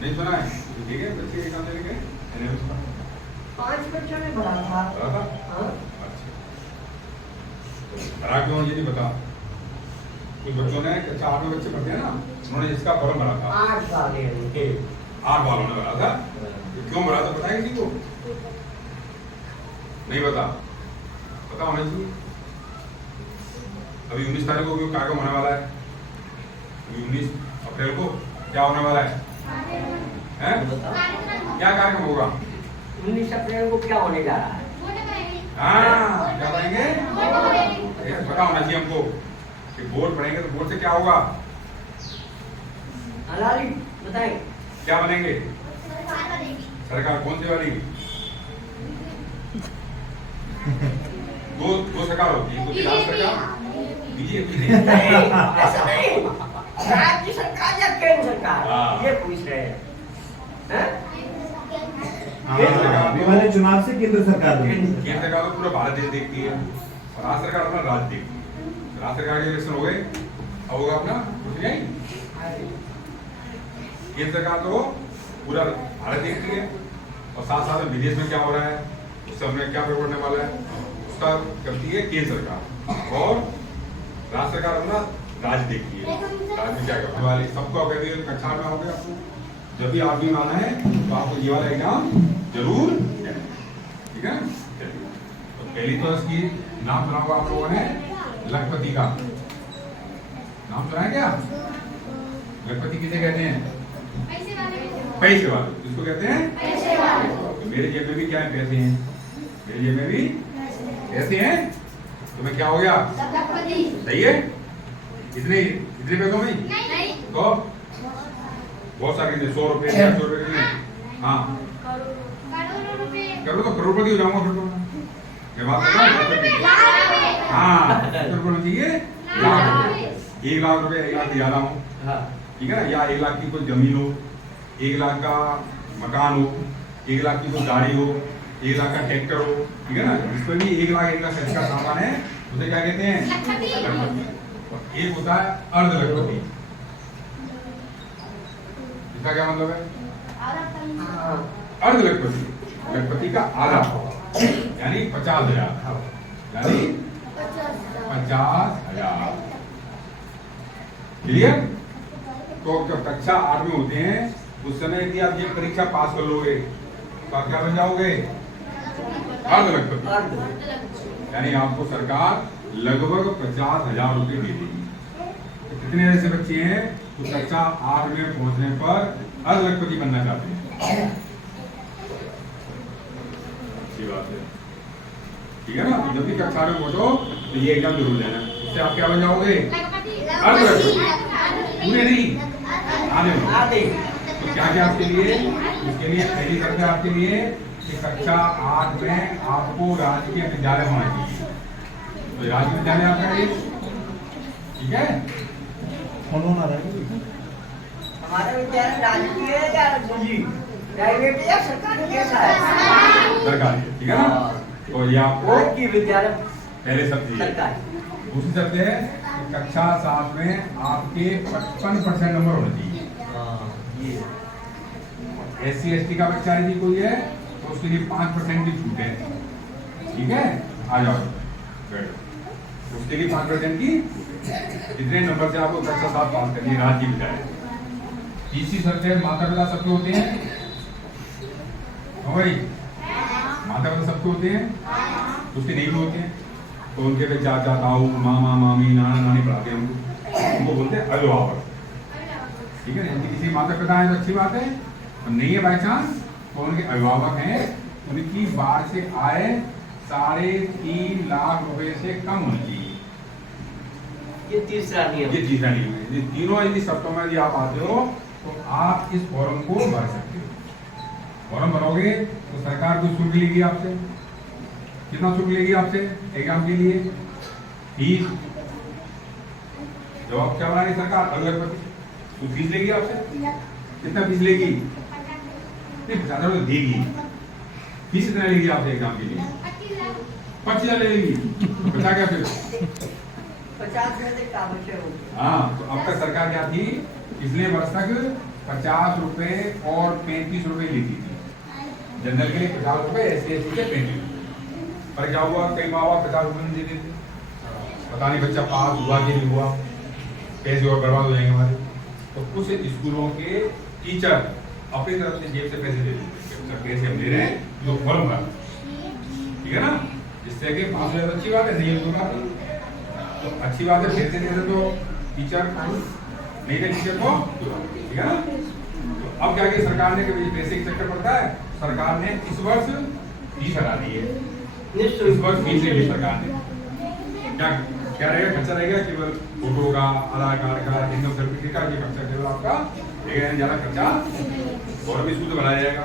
नहीं सुना है? ठीक है, बच्चे एग्जाम देने गए? 5 बच्चों ने भरा था। भरा था? हाँ। अच्छा। भरा क्यों ये नहीं बता। कुछ बच्चों ने 4 में बच्चे पढ़ते हैं ना, उन्होंने इसका फॉर्म भरा था। 8 वाले उनके 8 वालों ने भरा था। क्यों भरा था पता है किसी को? नहीं पता? पता होना चाहिए। अभी 19 तारीख को कार्यक्रम होने वाला है। अभी 19 अप्रैल को क्या होने वाला है? हैं? क्या कार्यक्रम होगा? 19 अप्रैल को क्या होने जा रहा है? हाँ, क्या पढ़ेंगे? पता होना चाहिए हमको कि बोर्ड पढ़ेंगे तो बोर्ड से क्या होगा? हलाली बताएं। क्या बनेंगे? सरकार कौन सी वाली? दो सरकार होती है, बिहार सरकार, बीजेपी नहीं। ऐसा नहीं, राज्य सरकार या केंद्र सरकार, ये पूछ रहे हैं। आने वाले चुनाव से केंद्र सरकार केंद्र सरकार तो पूरा भारत देश देखती है और राज्य सरकार अपना राज्य देखती है। राज्य सरकार के इलेक्शन हो गए, अब होगा अपना कुछ नहीं। केंद्र सरकार तो पूरा भारत देखती है और साथ साथ में विदेश में क्या हो रहा है, उस समय क्या पड़ने वाला है, उसका करती है केंद्र सरकार। और राज्य सरकार अपना राज्य देखती है, राज्य में क्या करने वाले सबको कहती है। कक्षा में हो गया, जब भी आदमी आना है तो आपको ये वाला एग्जाम जरूर देना है, ठीक है। तो पहली तो इसकी नाम सुना होगा आप लोगों ने, लखपति का नाम सुना है क्या? लखपति किसे कहते हैं? पैसे वाले। किसको कहते हैं? पैसे वाले। तो मेरे जेब में भी क्या है? पैसे हैं। मेरे जेब में भी पैसे हैं, तो मैं क्या हो गया? सही है। इतने इतने पैसों में नहीं। तो बहुत सारे 100 रुपए 150 रुपए कितने? हाँ, करोड़ तो करोड़पति हो जाऊंगा फिर तो मैं बात कर रहा हूँ। हाँ, करोड़ चाहिए, 1 लाख रुपए, 1 लाख रुपए, 1 लाख ज्यादा हो, ठीक है ना। या 1 लाख की कोई जमीन हो, 1 लाख का मकान हो, 1 लाख की कोई गाड़ी हो, 1 लाख का ट्रैक्टर हो, ठीक है ना। जिसमें भी 1 लाख का सामान है उसे क्या कहते हैं? लखपति। एक होता है अर्ध लखपति। इसका क्या मतलब है? अर्ध लखपति, लखपति का आधा, यानी 50,000, यानी 50,000। क्लियर? तो जब कक्षा 8 में होते हैं उस समय यदि आप ये परीक्षा पास कर लोगे तो आप क्या बन जाओगे? अर्ध लखपति, यानी आपको सरकार लगभग 50,000 रुपए दे देगी। तो कितने ऐसे बच्चे हैं तो कक्षा 8 में पहुंचने पर अर्ध लखपति बनना चाहते हैं? अच्छी बात है, ठीक है ना। तो जब भी कक्षा में पहुंचो तो ये एग्जाम जरूर देना, इससे आप क्या बन जाओगे? अर्ध लखपति। पूरे नहीं, आधे। तो क्या क्या आपके लिए? इसके लिए पहली शर्त है आपके लिए कि कक्षा 8 में आपको राजकीय विद्यालय होना चाहिए। तो राजकीय विद्यालय आपका है, ठीक है। हमारा विद्यालय राजकीय है या निजी, प्राइवेट या सरकारी? कैसा है? सरकारी, ठीक है ना। तो ये आपको की विद्यालय पहले शब्द सरकारी। दूसरी शब्द है कि कक्षा 7 में आपके 55% नंबर होने चाहिए। SC ST का बच्चा यदि कोई है तो उसके लिए 5% की छूट है, ठीक है। आ जाओ बैठो, उसके लिए 5% की कितने नंबर से आपको कक्षा 7 पास करनी है राज्य विद्यालय। तीसरी शर्त है माता पिता सबके होते हैं, भाई माता पिता सबके होते हैं, उसके नहीं भी होते हैं तो उनके पे चाचा ताऊ मामा मामी नाना नानी पढ़ाते हैं उनको बोलते हैं अभिभावक, ठीक है ना। यदि किसी माता पिता है तो अच्छी बात है, और नहीं है बाई चांस तो उनके अभिभावक हैं, उनकी वार्षिक आय 3.5 लाख रुपए से कम होनी चाहिए। ये तीसरा नियम है। ये तीनों यदि शर्तों में यदि आप आते हो तो आप इस फॉर्म को भर सकते हो। फॉर्म भरोगे तो सरकार कुछ शुल्क लेगी आपसे। कितना शुल्क लेगी आपसे एग्जाम के लिए? फीस। जवाब क्या बना रही सरकार? अलग तो फीस लेगी आपसे। कितना फीस लेगी? नहीं, ज्यादा तो देगी। फीस कितना लेगी आपसे एग्जाम के लिए? 25,000 ले लेगी। बचा क्या फिर? 50 में से काम हो गया। हाँ, तो अब तक सरकार क्या थी? पिछले वर्ष तक 50 रुपए और 35 रुपए लेती थी। जनरल के लिए 50 रुपए, SC/ST के 35 रुपए। पर क्या हुआ, कई माँ बाप 50 रुपए नहीं देते थे। पता नहीं बच्चा पास हुआ कि नहीं हुआ, पैसे और बर्बाद हो जाएंगे हमारे। तो कुछ स्कूलों के टीचर अपनी तरफ से जेब से पैसे दे देते हैं, पैसे हम दे रहे हैं जो फॉर्म भर, ठीक है ना, जिससे कि पास हो जाए तो अच्छी बात है, नहीं होगा तो अच्छी बात है। पैसे दे दे तो टीचर नहीं दे टीचर को, ठीक है ना। तो अब क्या किया सरकार ने कि पैसे की चक्कर पड़ता है, सरकार ने इस वर्ष फीस हटा दी है। इस वर्ष फीस नहीं ली सरकार ने। क्या रहेगा, खर्चा रहेगा केवल फोटो का, आधार कार्ड का, इनकम सर्टिफिकेट का, ये खर्चा केवल आपका, लेकिन ज्यादा खर्चा और भी स्कूल से बनाया जाएगा,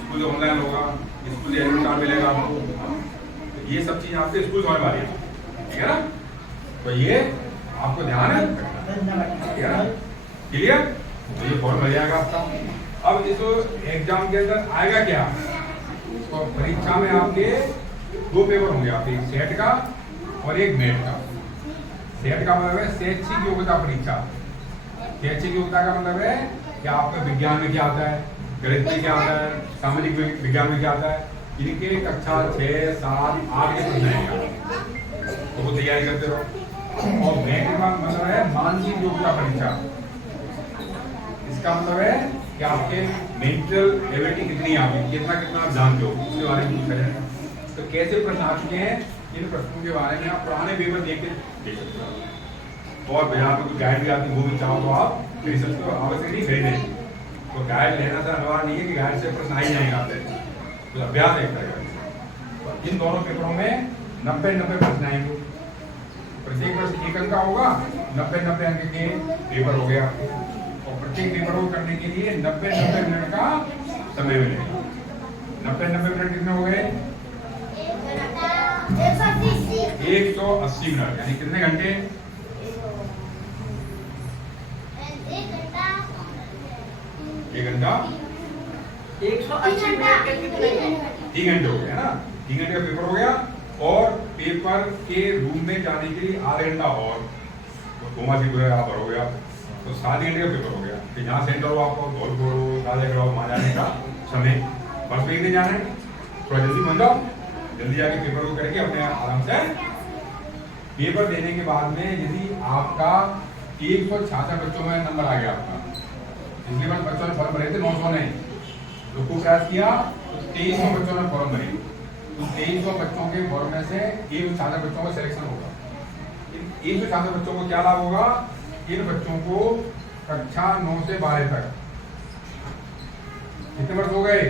स्कूल से ऑनलाइन होगा, स्कूल से एडमिट कार्ड मिलेगा आपको। तो ये सब चीज आपके स्कूल होने वाली है, ठीक है ना। तो ये आपको ध्यान है, ठीक है ना, क्लियर। तो ये फॉर्म मिल जाएगा आपका। अब इस एग्जाम के अंदर आएगा क्या, तो परीक्षा में आपके 2 पेपर होंगे आपके, एक सेट का और एक मेट का। सेट का मतलब है शैक्षिक योग्यता परीक्षा। शैक्षिक योग्यता का मतलब है कि आपका विज्ञान में क्या आता है, गणित में क्या आता है, सामाजिक विज्ञान में क्या आता है, इनके कक्षा 6, 7, 8 के प्रश्न आएंगे, तो वो तैयारी करते रहो। और मेट का मतलब है मानसिक योग्यता परीक्षा। इसका मतलब है कि आपके मेंटल एबिलिटी कितनी है, आपकी कितना आप जानते हो, उसके बारे में पूछा जाएगा। तो कैसे प्रश्न आ चुके हैं, इन प्रश्नों के बारे में आप पुराने पेपर देख सकते हो। और बाजार में कोई गाइड भी आती है, वो भी चाहो तो आप खरीद सकते हो, आवश्यक नहीं खरीदें। तो गाइड लेना से अनिवार्य नहीं है कि गाइड से प्रश्न आ ही जाएंगे आपसे, तो अभ्यास एक करेगा। तो इन दोनों पेपरों में 90 प्रश्न आएंगे, प्रत्येक प्रश्न 1 अंक का होगा, 90 अंक के पेपर हो गया। और प्रत्येक पेपर को करने के लिए 90 मिनट का समय मिलेगा। 90 मिनट कितने हो गए, 180 मिनट, यानी कितने घंटे, 1 घंटा 180 मिनट के कितने, 3 घंटे हो गए ना, 3 घंटे का पेपर हो गया। और पेपर के रूम में जाने के लिए आधा घंटा और, तो घुमा सी पूरा आप भरोगे आप, तो 7 घंटे का पेपर हो गया। फिर जहाँ सेंटर हो आपको धौलपुर हो, राजा वहाँ जाने का समय, बस में नहीं जाना है, थोड़ा जल्दी पहुँच जाओ, जल्दी जाके पेपर को करके अपने आराम से पेपर देने के बाद में यदि आपका 166 बच्चों में नंबर आ गया आपका, पिछली बार बच्चों ने फॉर्म भरे थे 900 ने, तो खूब प्रयास किया तो 2300 बच्चों ने फॉर्म भरे, तो 2300 बच्चों के फॉर्म में से 166 बच्चों का सिलेक्शन होगा। इन 166 बच्चों को क्या लाभ होगा, इन बच्चों को कक्षा 9 से 12 तक कितने वर्ष हो गए,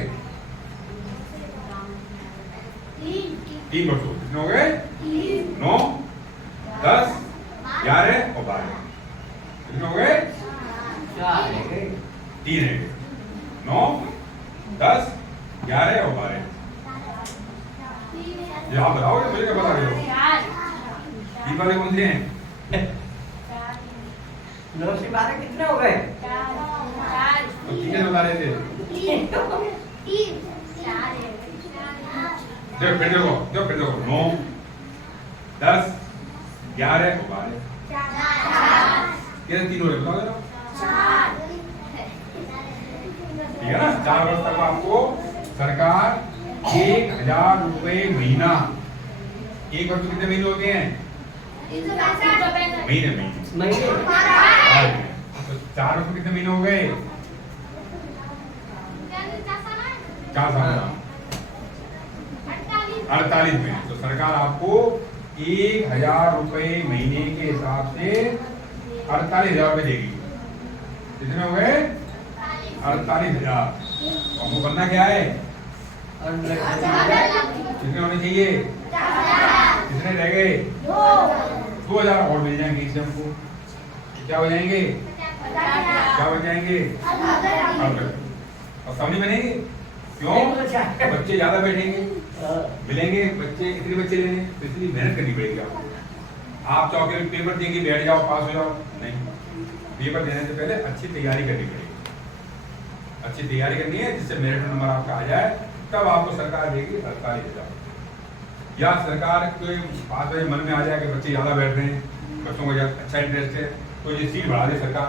3 वर्ष कितने हो गए, 9, 10, 11 और 12 कितने हो गए, 3 है, 9, 10, 11 और 12। ये आप बताओ, मुझे क्या बता रहे हो, 3 वाले कौन से हैं, 9 से 12 कितने हो गए, तो 3 बता रहे थे। देखो 9, 10, 11 और 12 कितने, 3 हो रहे बताओ जरा, ठीक है ना। 4 वर्ष तक आपको सरकार 1000 रुपए महीना, एक वर्ष कितने महीने होते हैं, महीने तो 4 वर्ष कितने महीने हो गए, 4 साल, 48 महीने। तो सरकार आपको 1000 रुपए महीने के हिसाब से 48,000 रुपए देगी। कितने हो गए, 48,000। हमको करना क्या है, कितने होने चाहिए, कितने रह गए, 2,000 और मिल जाएंगे इससे हमको, क्या हो जाएंगे, क्या हो जाएंगे, और सब नहीं बनेंगे, क्यों, बच्चे ज्यादा बैठेंगे, मिलेंगे बच्चे, इतने बच्चे लेने, तो इसलिए मेहनत करनी पड़ेगी आपको। आप चाहो कि पेपर देंगे बैठ जाओ पास हो जाओ, नहीं, पेपर देने से पहले अच्छी तैयारी करनी पड़ेगी, अच्छी तैयारी करनी है जिससे मेरिट नंबर आपका आ जाए, तब आपको सरकार देगी 48,000। या सरकार के पास मन में आ जाए कि बच्चे ज्यादा बैठ रहे हैं, बच्चों को अच्छा इंटरेस्ट है, तो ये सीट बढ़ा दे सरकार,